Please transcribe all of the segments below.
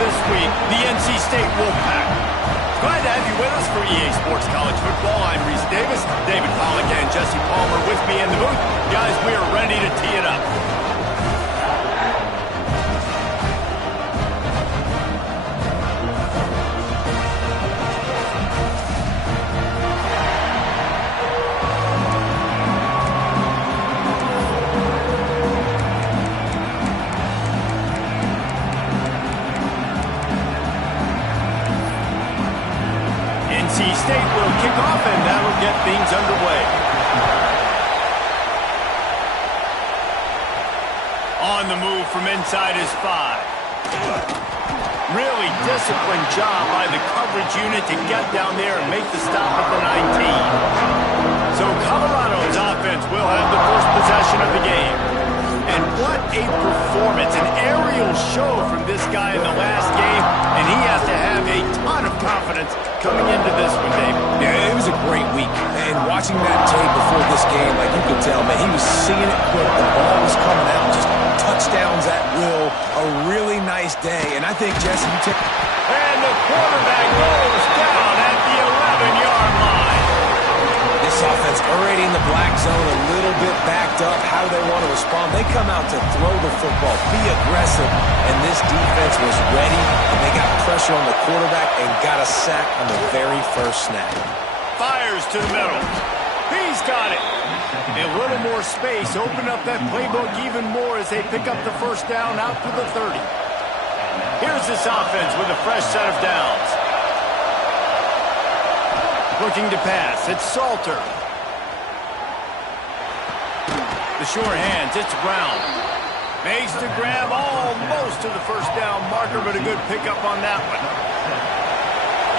this week, the NC State Wolfpack. Glad to have you with us for EA Sports College Football. I'm Reese Davis, David Pollack and Jesse Palmer with me in the booth. Guys, we are ready to tee it up. NC State will kick off, and that'll get things underway. On the move from inside is 5. Really disciplined job by the coverage unit to get down there and make the stop at the 19. So Colorado's offense will have the first possession of the game. And what a performance, an aerial show from this guy in the last game, and he has to have a ton of confidence coming into this one, Dave. Yeah, it was a great week, and watching that tape before this game, like you could tell, man, he was seeing it quick. The ball was coming out, just touchdowns at will. A really nice day, and I think, Jesse, you take... And the quarterback goes down at the 11-yard line. This offense already in the black zone, a little bit backed up. How do they want to respond? They come out to throw the football, be aggressive, and this defense was ready, and they got pressure on the quarterback and got a sack on the very first snap. Fires to the middle. He's got it. A little more space. Open up that playbook even more as they pick up the first down out to the 30. Here's this offense with a fresh set of downs. Looking to pass. It's Salter. The sure hands. It's Brown. Makes the grab almost to the first down marker, but a good pickup on that one.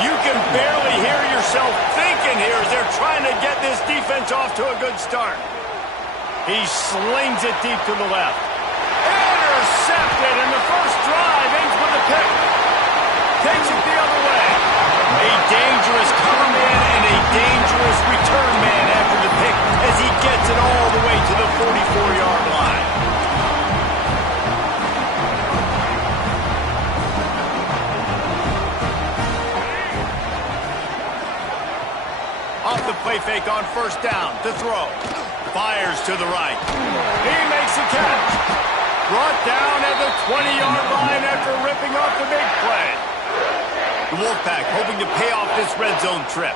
You can barely hear yourself thinking here as they're trying to get this defense off to a good start. He slings it deep to the left. Intercepted, and the first drive ends with a pick. Takes it the other way. A dangerous cover man and a dangerous return man after the pick as he gets it all the way to the 44-yard line. Off the play fake on first down to throw. Fires to the right. He makes a catch. Brought down at the 20-yard line after ripping off the big play. The Wolfpack hoping to pay off this red zone trip.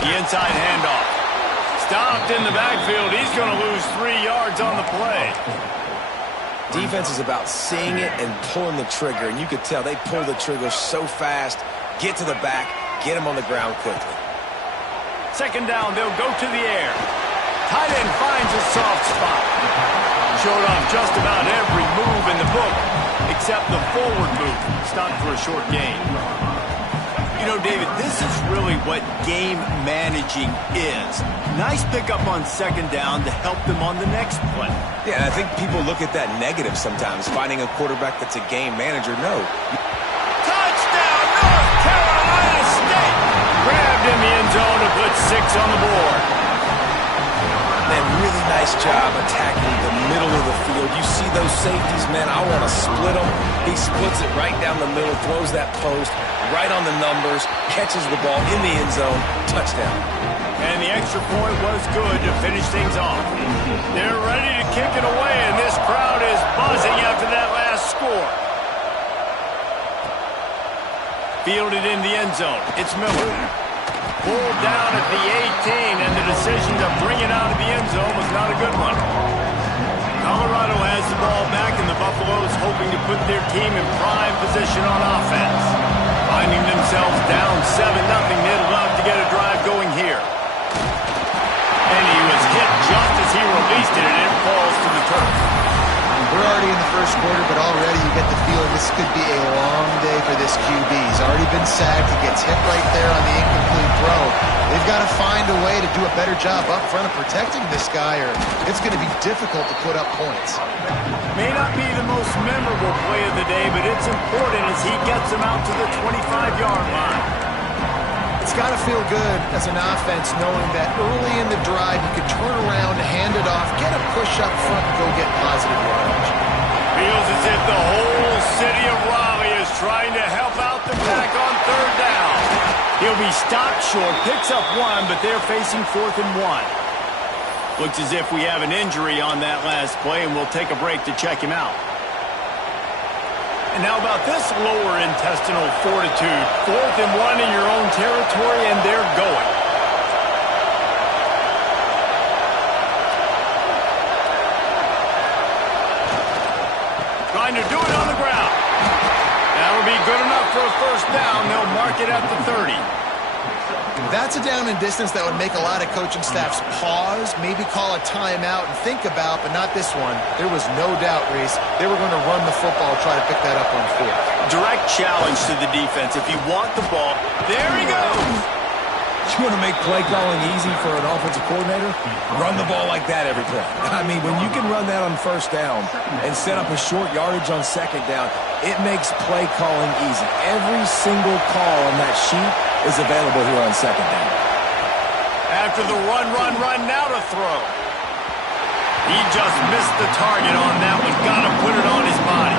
The inside handoff. Stopped in the backfield. He's going to lose 3 yards on the play. Defense is about seeing it and pulling the trigger, and you could tell they pull the trigger so fast, get to the back, get him on the ground quickly. Second down, they'll go to the air. Tight end finds a soft spot. Showed off just about every move in the book, except the forward move. Stopped for a short gain. You know, David, this is really what game managing is. Nice pickup on second down to help them on the next play. Yeah, I think people look at that negative sometimes, finding a quarterback that's a game manager. No. Touchdown, North Carolina State! Grabbed in the end zone to put 6 on the board. Man, really nice job attacking the middle of the field. You see those safeties, man, I want to split them. He splits it right down the middle, throws that post, right on the numbers, catches the ball in the end zone, touchdown. And the extra point was good to finish things off. They're ready to kick it away, and this crowd is buzzing after that last score. Fielded in the end zone. It's Miller. Pulled down at the 18, and the decision to bring it out of the end zone was not a good one. Colorado has the ball back, and the Buffaloes hoping to put their team in prime position on offense. Finding themselves down 7-0, they'd love to get a drive going here. And he was hit just as he released it, and it falls to the turf. We're already in the first quarter, but already you get the feeling this could be a long day for this QB. He's already been sacked. He gets hit right there on the incomplete throw. They've got to find a way to do a better job up front of protecting this guy, or it's going to be difficult to put up points. May not be the most memorable play of the day, but it's important as he gets him out to the 25-yard line. It's got to feel good as an offense knowing that early in the drive you could turn around, hand it off, get a push up front, and go get positive yardage. Feels as if the whole city of Raleigh is trying to help out the pack on third down. He'll be stopped short, picks up one, but they're facing 4th and 1. Looks as if we have an injury on that last play, and we'll take a break to check him out. And how about this lower intestinal fortitude? 4th and 1 in your own territory, and they're going. Trying to do it on the ground. That'll be good enough for a first down. They'll mark it at the 30. That's a down and distance that would make a lot of coaching staffs pause, maybe call a timeout and think about, but not this one. There was no doubt, Reese, they were going to run the football, try to pick that up on 4th. Direct challenge to the defense. If you want the ball, there he goes. You want to make play calling easy for an offensive coordinator? Run the ball like that every play. I mean, when you can run that on first down and set up a short yardage on second down, it makes play calling easy. Every single call on that sheet is available here on second down. After the run, now to throw. He just missed the target on that one. Got to put it on his body.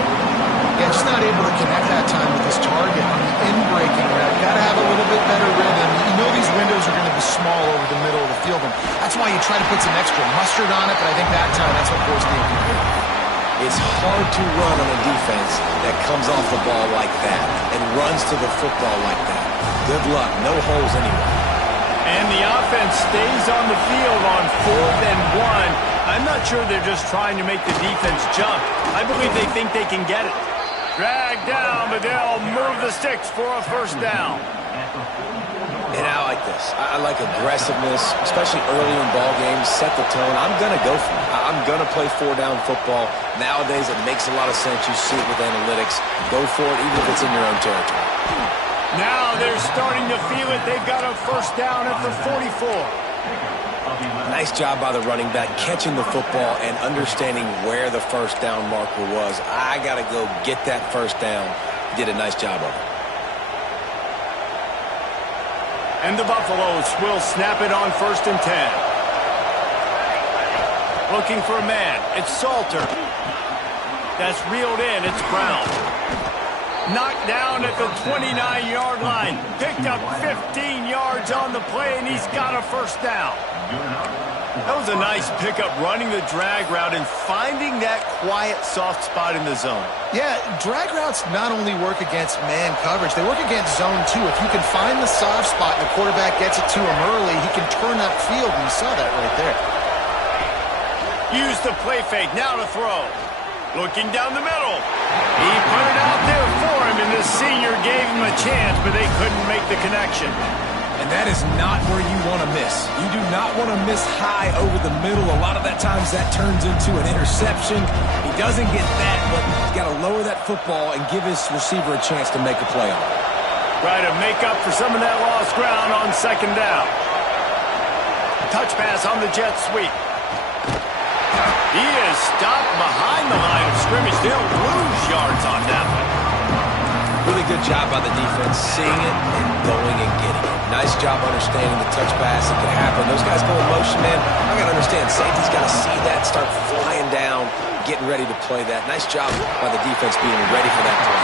Yeah, just not able to connect that time with his target on the in-breaking route. Got to have a little bit better rhythm. You know these windows are going to be small over the middle of the field, and that's why you try to put some extra mustard on it, but I think that time that's what forced the incomplete. It's hard to run on a defense that comes off the ball like that and runs to the football like that. Good luck. No holes anywhere. And the offense stays on the field on 4th and 1. I'm not sure they're just trying to make the defense jump. I believe they think they can get it. Drag down, but they'll move the sticks for a first down. And I like this. I like aggressiveness, especially early in ball games. Set the tone. I'm going to go for it. I'm going to play 4-down football. Nowadays, it makes a lot of sense. You see it with analytics. Go for it, even if it's in your own territory. Now they're starting to feel it. They've got a first down at the 44. Nice job by the running back, catching the football and understanding where the first down marker was. I got to go get that first down. He did a nice job of it. And the Buffaloes will snap it on 1st and 10. Looking for a man. It's Salter. That's reeled in. It's Brown. Knocked down at the 29-yard line. Picked up 15 yards on the play, and he's got a first down. That was a nice pickup, running the drag route and finding that quiet, soft spot in the zone. Yeah, drag routes not only work against man coverage, they work against zone too. If you can find the soft spot and the quarterback gets it to him early, he can turn upfield, and you saw that right there. Use the play fake, now to throw. Looking down the middle. He put it out there for him, and the senior gave him a chance, but they couldn't make the connection. And that is not where you want to miss. You do not want to miss high over the middle. A lot of that times that turns into an interception. He doesn't get that, but he's got to lower that football and give his receiver a chance to make a play on it. Try to make up for some of that lost ground on second down. Touch pass on the jet sweep. He is stopped behind the line of scrimmage. They'll lose yards on that one. Really good job by the defense, seeing it and going and getting it. Nice job understanding the touch pass that could happen. Those guys go in motion, man. I got to understand, safety's got to see that, start flying down, getting ready to play that. Nice job by the defense being ready for that play.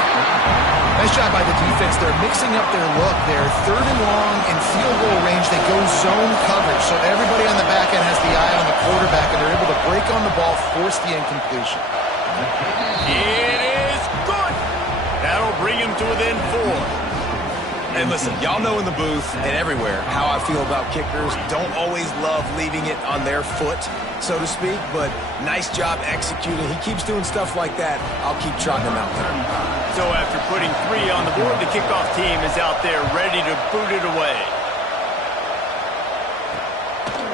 Nice job by the defense. They're mixing up their look there. 3rd and long in field goal range. They go zone coverage, so everybody on the back end has the eye on the quarterback, and they're able to break on the ball, force the incompletion. It is good. That'll bring him to within 4. And listen, y'all know in the booth and everywhere how I feel about kickers. Don't always love leaving it on their foot, so to speak, but nice job executing. He keeps doing stuff like that. I'll keep trotting him out there. So after putting 3 on the board, the kickoff team is out there ready to boot it away.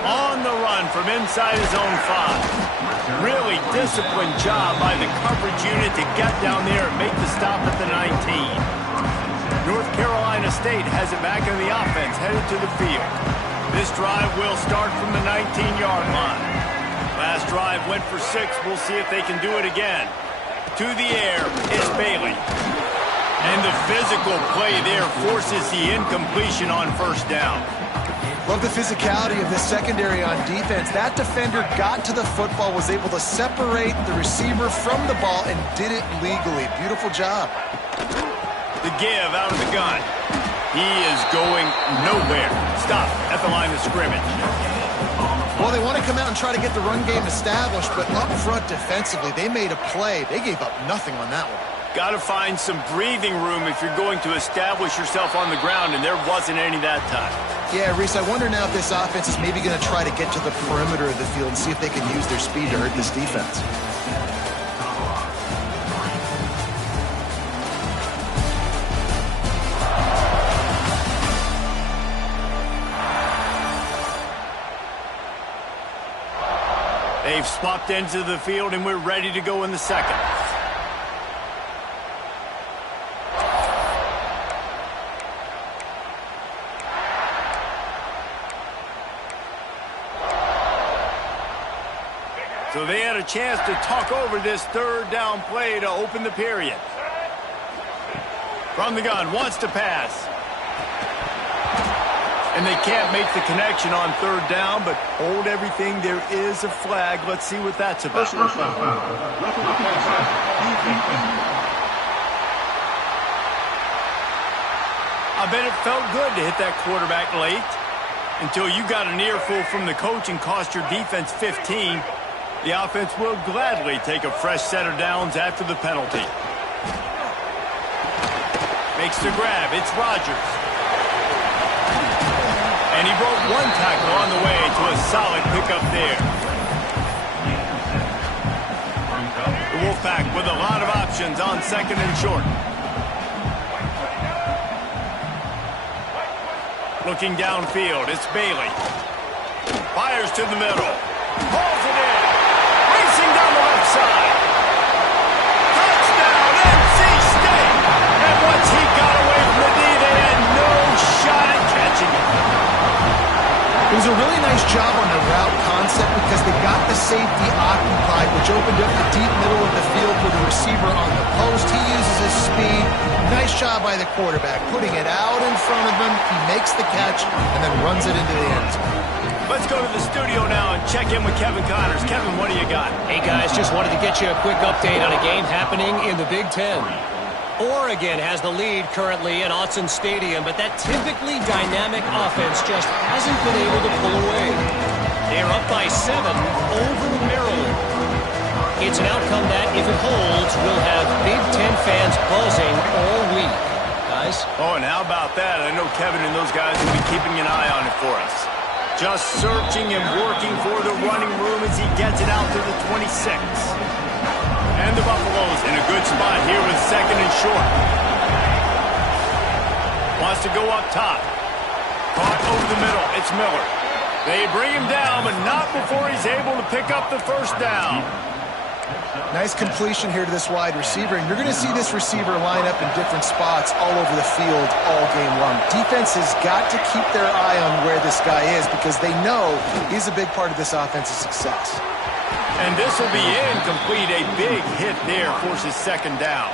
On the run from inside his own 5. Really disciplined job by the coverage unit to get down there and make the stop at the 19. North Carolina State has it back in the offense, headed to the field. This drive will start from the 19-yard line. Last drive went for 6. We'll see if they can do it again. To the air is Bailey. And the physical play there forces the incompletion on first down. Love the physicality of this secondary on defense. That defender got to the football, was able to separate the receiver from the ball, and did it legally. Beautiful job. The give out of the gun. He is going nowhere. Stop at the line of scrimmage. Well, they want to come out and try to get the run game established, but up front defensively, they made a play. They gave up nothing on that one. Got to find some breathing room if you're going to establish yourself on the ground, and there wasn't any that time. Yeah, Reese, I wonder now if this offense is maybe going to try to get to the perimeter of the field and see if they can use their speed to hurt this defense. They've swapped into the field, and we're ready to go in the second. So they had a chance to talk over this third down play to open the period. From the gun, wants to pass. And they can't make the connection on third down, but hold everything. There is a flag. Let's see what that's about. I bet it felt good to hit that quarterback late until you got an earful from the coach and cost your defense 15. The offense will gladly take a fresh set of downs after the penalty. Makes the grab. It's Rodgers. And he broke one tackle on the way to a solid pickup there. The Wolfpack with a lot of options on second and short. Looking downfield, it's Bailey. Fires to the middle. Pulls it in. Racing down the left side. Touchdown, NC State. And once he got away from the D, they had no shot at catching him. It was a really nice job on the route concept because they got the safety occupied, which opened up the deep middle of the field for the receiver on the post. He uses his speed. Nice job by the quarterback, putting it out in front of him. He makes the catch and then runs it into the end zone. Let's go to the studio now and check in with Kevin Connors. Kevin, what do you got? Hey, guys, just wanted to get you a quick update on a game happening in the Big Ten. Oregon has the lead currently at Autzen Stadium, but that typically dynamic offense just hasn't been able to pull away. They're up by 7 over Maryland. It's an outcome that, if it holds, will have Big Ten fans buzzing all week. Guys? Oh, and how about that? I know Kevin and those guys will be keeping an eye on it for us. Just searching and working for the running room as he gets it out to the 26. And the Buffaloes in a good spot here with second and short. Wants to go up top. Caught over the middle. It's Miller. They bring him down, but not before he's able to pick up the first down. Nice completion here to this wide receiver, and you're going to see this receiver line up in different spots all over the field all game long. Defense has got to keep their eye on where this guy is because they know he's a big part of this offense's success. And this will be incomplete. A big hit there forces second down.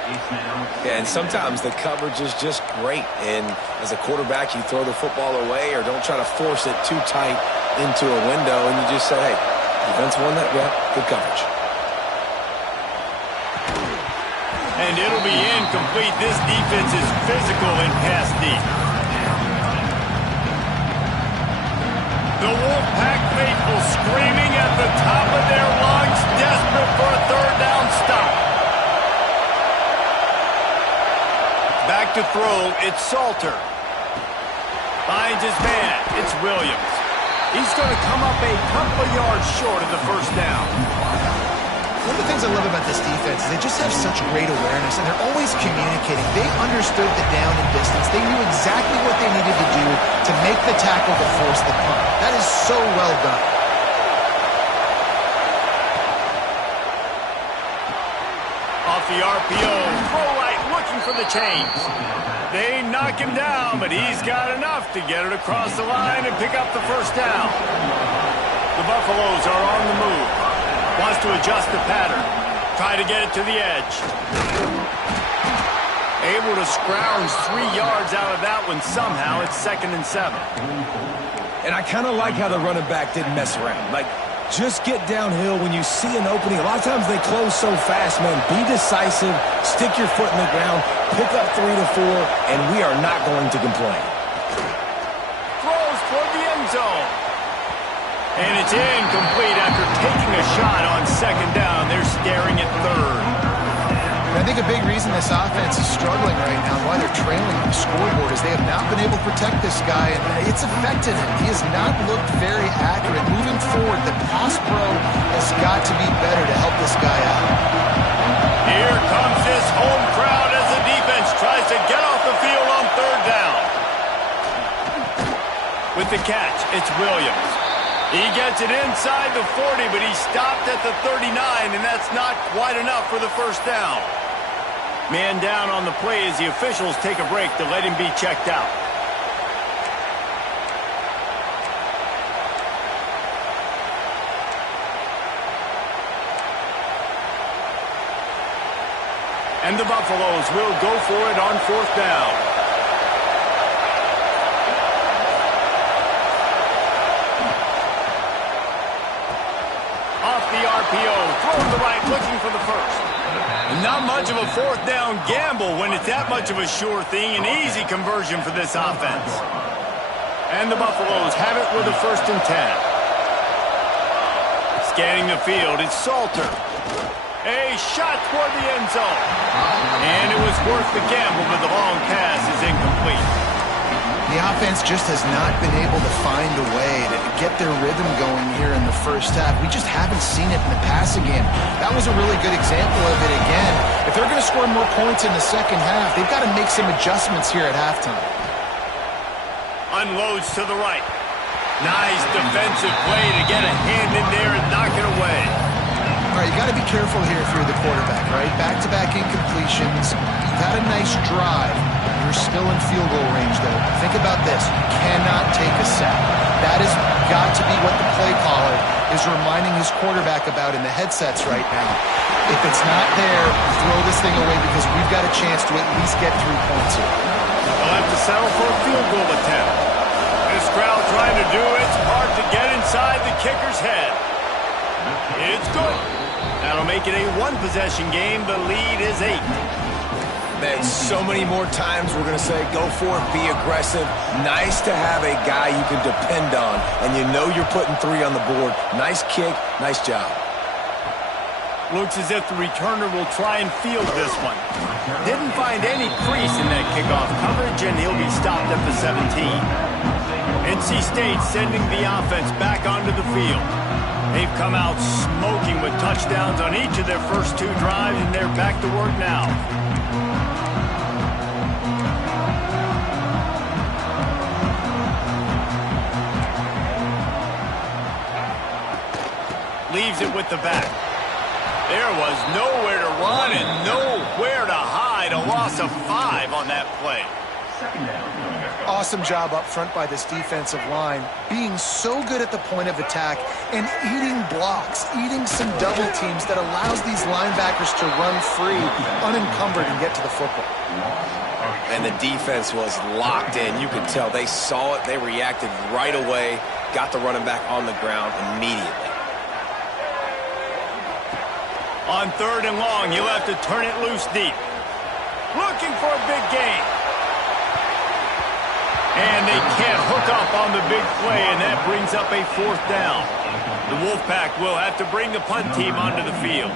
Yeah, and sometimes the coverage is just great. And as a quarterback, you throw the football away or don't try to force it too tight into a window, and you just say, hey, defense won that, yeah, good coverage. And it'll be incomplete. This defense is physical and pass deep. The Wolfpack faithful screaming at the top of their lungs, desperate for a third down stop. Back to throw, it's Salter. Finds his man, it's Williams. He's going to come up a couple of yards short of the first down. One of the things I love about this defense is they just have such great awareness, and they're always communicating. They understood the down and distance. They knew exactly what they needed to do to make the tackle to force the punt. That is so well done. Off the RPO, throw right, looking for the chains. They knock him down, but he's got enough to get it across the line and pick up the first down. The Buffaloes are on the move. Wants to adjust the pattern. Try to get it to the edge. Able to scrounge 3 yards out of that one somehow. It's 2nd and 7. And I kind of like how the running back didn't mess around. Like, just get downhill when you see an opening. A lot of times they close so fast, man. Be decisive, stick your foot in the ground, pick up 3 to 4, and we are not going to complain. Throws toward the end zone. And it's incomplete after taking a shot on 2nd down. They're staring at 3rd. I think a big reason this offense is struggling right now and why they're trailing on the scoreboard is they have not been able to protect this guy, and it's affected him. He has not looked very accurate. Moving forward, the pass pro has got to be better to help this guy out. Here comes this home crowd as the defense tries to get off the field on 3rd down. With the catch, it's Williams. He gets it inside the 40, but he stopped at the 39, and that's not quite enough for the 1st down. Man down on the play as the officials take a break to let him be checked out. And the Buffaloes will go for it on 4th down. Off the RPO, throwing the right, looking for the 1st. Not much of a 4th down gamble when it's that much of a sure thing. An easy conversion for this offense. And the Buffaloes have it with a 1st and 10. Scanning the field, it's Salter. A shot toward the end zone. And it was worth the gamble, but the long pass is incomplete. The offense just has not been able to find a way to get their rhythm going here in the 1st half. We just haven't seen it in the passing game. That was a really good example of it again. If they're going to score more points in the 2nd half, they've got to make some adjustments here at halftime. Unloads to the right. Nice defensive play to get a hand in there and knock it away. All right, you got to be careful here if you're the quarterback, right? Back-to-back incompletions. You've had a nice drive. You're still in field goal range, though. Think about this. You cannot take a sack. That has got to be what the play caller is reminding his quarterback about in the headsets right now. If it's not there, throw this thing away because we've got a chance to at least get 3 points here. They'll have to settle for a field goal attempt. This crowd trying to do its part to get inside the kicker's head. It's good. That'll make it a 1-possession game. The lead is 8. Man, so many more times we're going to say, go for it, be aggressive. Nice to have a guy you can depend on, and you know you're putting 3 on the board. Nice kick, nice job. Looks as if the returner will try and field this one. Didn't find any crease in that kickoff coverage, and he'll be stopped at the 17. NC State sending the offense back onto the field. They've come out smoking with touchdowns on each of their first 2 drives, and they're back to work now. Leaves it with the back. There was nowhere to run and nowhere to hide. A loss of 5 on that play. Awesome job up front by this defensive line, being so good at the point of attack and eating blocks, eating some double teams that allows these linebackers to run free, unencumbered, and get to the football. And the defense was locked in. You could tell they saw it. They reacted right away, got the running back on the ground immediately. On 3rd and long, you'll have to turn it loose deep. Looking for a big gain. And they can't hook up on the big play, and that brings up a 4th down. The Wolfpack will have to bring the punt team onto the field.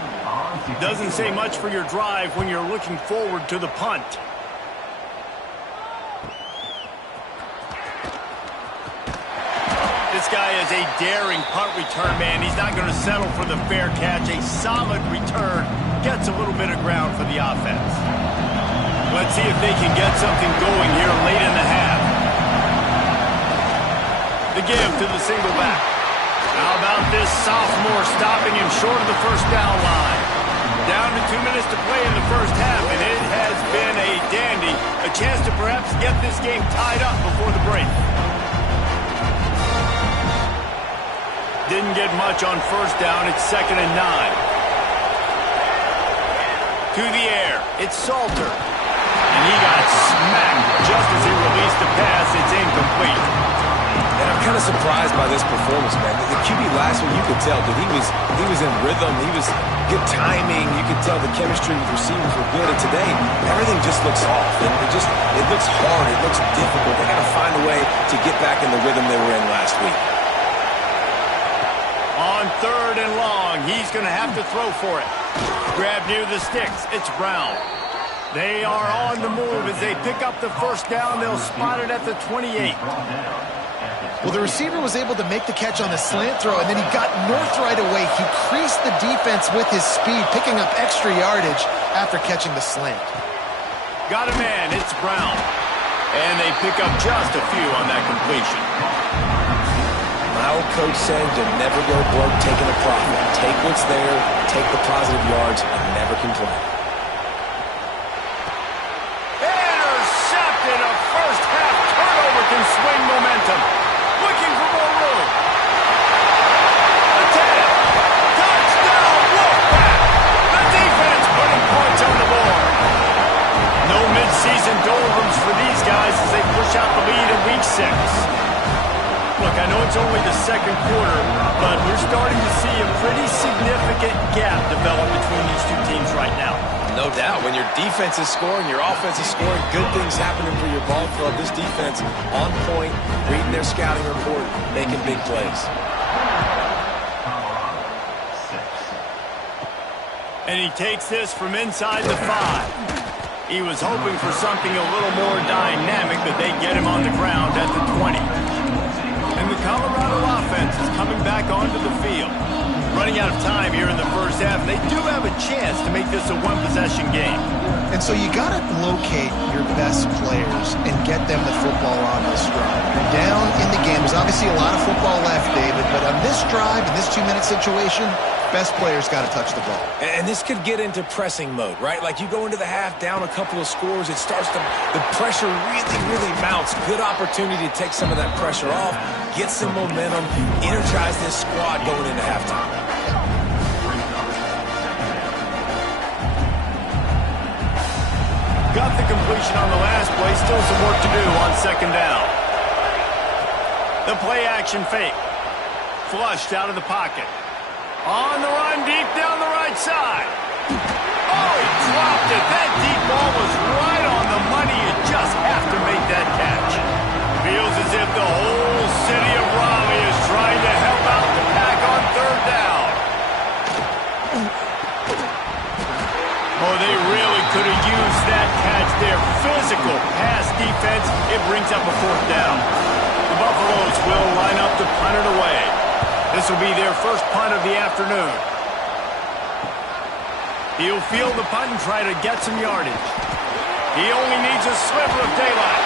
Doesn't say much for your drive when you're looking forward to the punt. This guy is a daring punt return man. He's not going to settle for the fair catch. A solid return gets a little bit of ground for the offense. Let's see if they can get something going here late in the half. The give to the single back. How about this sophomore stopping him short of the 1st down line? Down to 2 minutes to play in the 1st half, and it has been a dandy. A chance to perhaps get this game tied up before the break. Didn't get much on 1st down. It's 2nd and 9. To the air. It's Salter. And he got smacked just as he released the pass. It's incomplete. And I'm kind of surprised by this performance, man. The QB last week, you could tell, dude, he was in rhythm. He was good timing. You could tell the chemistry with receivers were good. And today, everything just looks off. And it looks hard. It looks difficult. They got to find a way to get back in the rhythm they were in last week. On 3rd and long, he's going to have to throw for it. Grab near the sticks. It's Brown. They are on the move as they pick up the first down. They'll spot it at the 28. Well, the receiver was able to make the catch on the slant throw, and then he got north right away. He creased the defense with his speed, picking up extra yardage after catching the slant. Got a man. It's Brown. And they pick up just a few on that completion. My old coach said to never go broke taking a profit. Take what's there, take the positive yards, and never complain. Intercepted. A first-half turnover can swing momentum. Looking for more room. Attempt. Touchdown, Wolfpack. The defense putting points on the board. No mid-season doldrums for these guys as they push out the lead in Week 6. Look, I know it's only the second quarter, but we're starting to see a pretty significant gap develop between these two teams right now. No doubt. When your defense is scoring, your offense is scoring, good things happening for your ball club. This defense on point, reading their scouting report, making big plays. And he takes this from inside the 5. He was hoping for something a little more dynamic, but they get him on the ground at the 20. And the Colorado offense is coming back onto the field. Running out of time here in the first half. They do have a chance to make this a one-possession game. And so you got to locate your best players and get them the football on this drive. You're down in the game. There's obviously a lot of football left, David, but on this drive, in this 2-minute situation, best players got to touch the ball. And this could get into pressing mode, right? Like you go into the half, down a couple of scores, it starts to, the pressure really mounts. Good opportunity to take some of that pressure off, get some momentum, energize this squad going into halftime. Got the completion on the last play. Still some work to do on 2nd down. The play action fake. Flushed out of the pocket. On the run, deep down the right side. Oh, he dropped it. That deep ball was right on the money. You just have to make that catch. Feels as if the whole city of Raleigh is trying to help out the Pack on 3rd down. Oh, they really could have used that catch there. Physical pass defense. It brings up a 4th down. The Buffaloes will line up to punt it away. This will be their first punt of the afternoon. He'll field the punt and try to get some yardage. He only needs a sliver of daylight.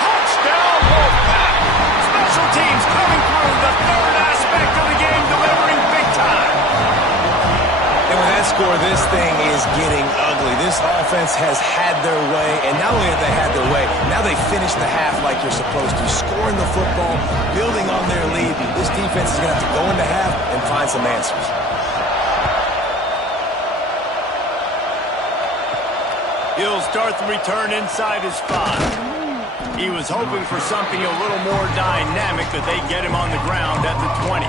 Touchdown, Wolfpack! Special teams coming through, the 3rd aspect of the game, delivering big time. And with that score, this thing is getting ugly. This offense has had their way, and not only have they had their way, now they finish the half like you're supposed to, scoring the football, building on their lead. This defense is going to have to go into half and find some answers. He'll start the return inside his 5. He was hoping for something a little more dynamic, but they get him on the ground at the 20.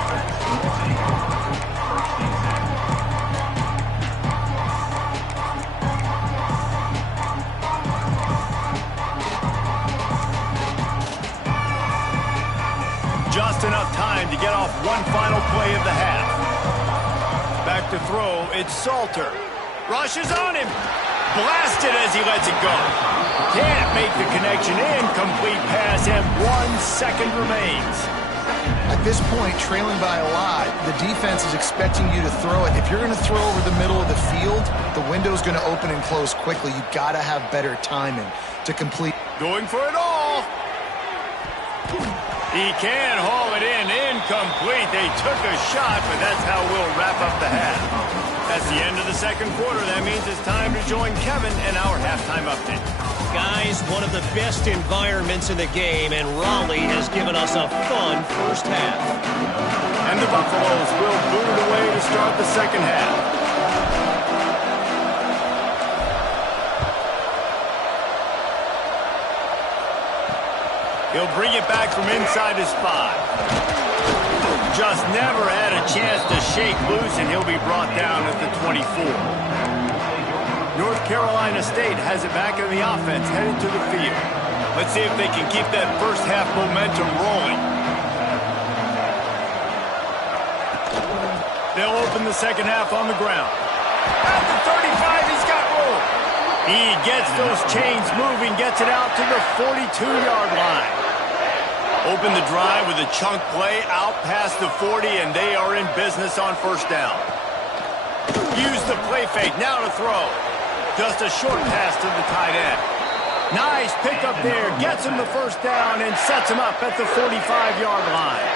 Just enough time to get off one final play of the half. Back to throw, it's Salter. Rushes on him. Blasted as he lets it go. Can't make the connection. Incomplete pass, and 1 second remains. At this point, trailing by a lot, the defense is expecting you to throw it. If you're going to throw over the middle of the field, the window's going to open and close quickly. You've got to have better timing to complete. Going for it all. He can haul it in. Incomplete. They took a shot, but that's how we'll wrap up the half. That's the end of the second quarter. That means it's time to join Kevin in our halftime update. Guys, one of the best environments in the game, and Raleigh has given us a fun first half. And the Buffaloes will boot it away to start the second half. He'll bring it back from inside his 5. Just never had a chance to shake loose, and he'll be brought down at the 24. North Carolina State has it back in the offense, headed to the field. Let's see if they can keep that first half momentum rolling. They'll open the second half on the ground. At the 35, he's got room. He gets those chains moving, gets it out to the 42-yard line. Open the drive with a chunk play out past the 40, and they are in business on first down. Use the play fake, now to throw. Just a short pass to the tight end. Nice pickup there, gets him the first down and sets him up at the 45-yard line.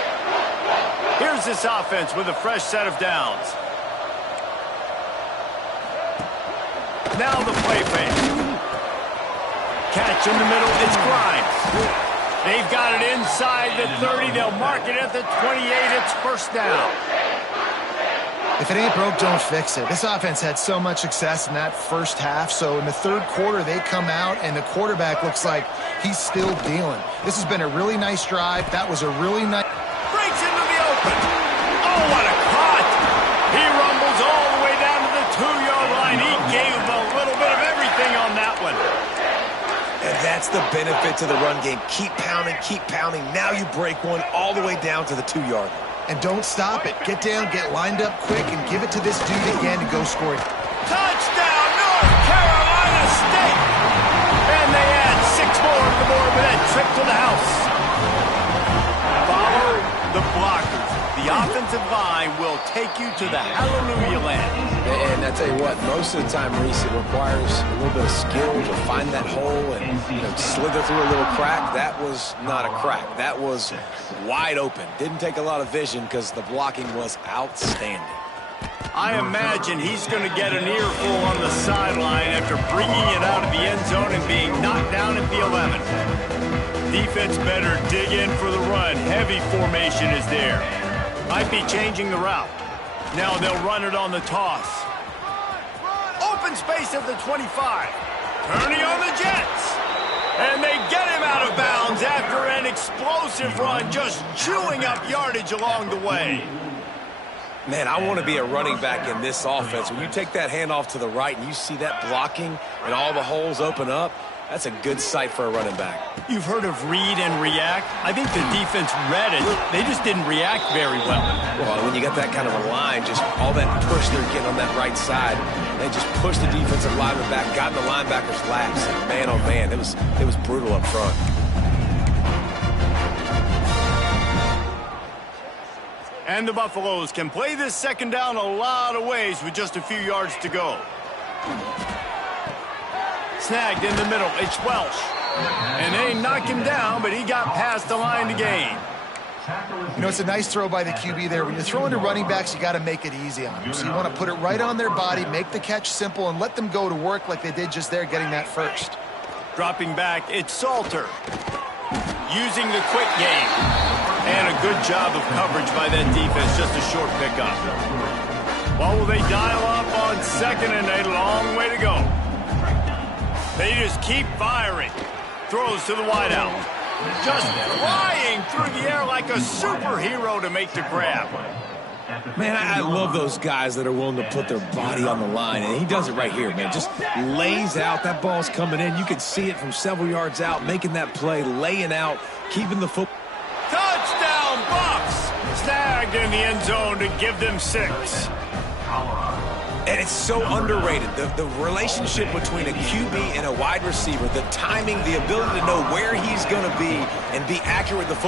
Here's this offense with a fresh set of downs. Now the play fake. Catch in the middle, it's Grimes. They've got it inside the 30. They'll mark it at the 28. It's first down. If it ain't broke, don't fix it. This offense had so much success in that first half, so in the third quarter, they come out, and the quarterback looks like he's still dealing. This has been a really nice drive. That was a really nice... Breaks into the open. Oh, what a cut. He rumbles all the way down to the 2-yard line. He gave him a little bit of everything on that one. And that's the benefit to the run game. Keep pounding, keep pounding. Now you break one all the way down to the 2-yard line. And don't stop it. Get down, get lined up quick, and give it to this dude again to go score it. Touchdown, North Carolina State! And they add 6 more to the board with that trip to the house. Follow the blockers. The offensive line will take you to the hallelujah land. And I tell you what, most of the time, Reese, it requires a little bit of skill to find that hole and slither through a little crack. That was not a crack. That was wide open. Didn't take a lot of vision because the blocking was outstanding. I imagine he's going to get an earful on the sideline after bringing it out of the end zone and being knocked down at the 11. Defense better dig in for the run. Heavy formation is there. Might be changing the route. Now they'll run it on the toss. Open space at the 25. Turning on the Jets. And they get him out of bounds after an explosive run, just chewing up yardage along the way. Man, I want to be a running back in this offense. When you take that handoff to the right and you see that blocking and all the holes open up, that's a good sight for a running back. You've heard of read and react. I think the defense read it. They just didn't react very well. Well, when you got that kind of a line, just all that push they're getting on that right side, they just pushed the defensive lineman back, got in the linebacker's laps, and man, oh man, it was brutal up front. And the Buffaloes can play this second down a lot of ways with just a few yards to go. Snagged in the middle, it's Welsh. And they knock him down, but he got past the line to gain. You know, it's a nice throw by the QB there. When you're throwing to running backs, you got to make it easy on them. So you want to put it right on their body, make the catch simple, and let them go to work like they did just there, getting that first. Dropping back, it's Salter. Using the quick game. And a good job of coverage by that defense, just a short pickup. Well, will they dial up on second and a long way to go? They just keep firing. Throws to the wideout. Just flying through the air like a superhero to make the grab. Man, I love those guys that are willing to put their body on the line, and he does it right here, man. Just lays out. That ball's coming in. You can see it from several yards out, making that play, laying out, keeping the football. Touchdown, Buffs! Snagged in the end zone to give them 6. And it's so underrated. The relationship between a QB and a wide receiver, the timing, the ability to know where he's going to be and be accurate with the football.